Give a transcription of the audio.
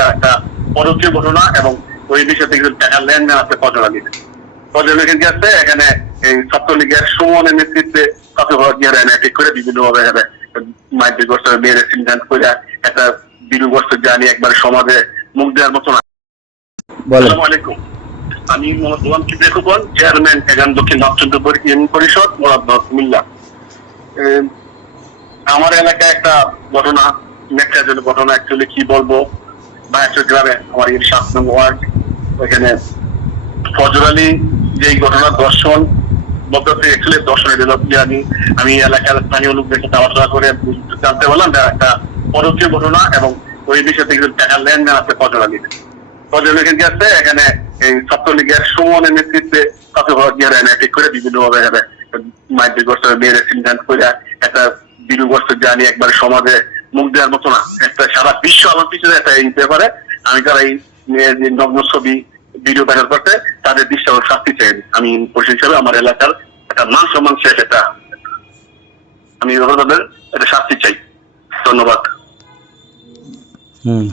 এটা একটা ঘটনা এবং ওই বিষয় থেকে টাকা লেনদেন আছে গেছে এখানে এই ছাত্রলীগের সুমনের নেতৃত্বে ঠিক করে বিভিন্ন ভাবে এখানে মাইগ্রেট করছে মেয়েদের সিদ্ধান্ত করে একটা জানি একবার সমাজে মুখ দেওয়ার মতো না আসসালামু আলাইকুম। আমি মোহাম্মদ গোলাম খোকন চেয়ারম্যান এগান দক্ষিণ নবচন্দ্র পরিষদ মোরাদ কুমিল্লা। এম, আমার এলাকায় একটা ঘটনা ন্যাকচারজনক ঘটনা অ্যাকচুয়ালি কি বলব? আমার এই সাত নম্বর ওয়ার্ড, ওইখানে ফজর আলী যে দর্শন অ্যাকচুয়ালি দর্শনের আমি আমি এলাকার স্থানীয় করে জানতে পারলাম যে একটা পরকীয় ঘটনা এবং ওই বিষয় থেকে টাকা লেনদেন আছে ফজর আলীর। পর্যটন গেছে এখানে এই ছাত্রলীগের সুমনের নেতৃত্বে ছাত্রলীগের ঠিক করে বিভিন্ন ভাবে এখানে মাইগ্রেট করছে মেয়েদের সিদ্ধান্ত করে একটা বিরুগ্রস্ত জানি একবার সমাজে মুখ দেওয়ার মতো না। একটা সারা বিশ্ব আমার পিছনে একটা এই ব্যাপারে আমি তারা এই নগ্ন ছবি ভিডিও ব্যানার করতে, তাদের আমার শাস্তি চাই আমি। পরিষদ হিসাবে আমার এলাকার একটা মান সম্মান শেষ এটা আমি তাদের একটা শাস্তি চাই। ধন্যবাদ। হুম।